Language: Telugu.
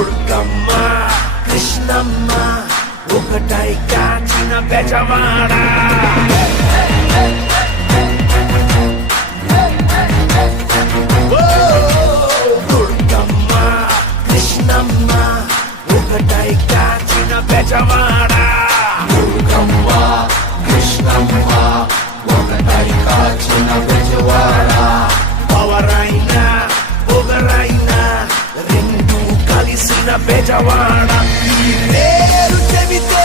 దుర్గమ్మ కృష్ణమ్మ ఒకటై కాచిన బెజవాడ. దుర్గమ్మ కృష్ణమ్మ ఒకటై కాచిన బెజవాడ. దుర్గమ్మ కృష్ణమ్మ ఒకటై కాచిన బెజవాడ. పవరైనా పొగరైనా రెండు కలిసిన బెజవాడ. ఈ పేరు చెబితే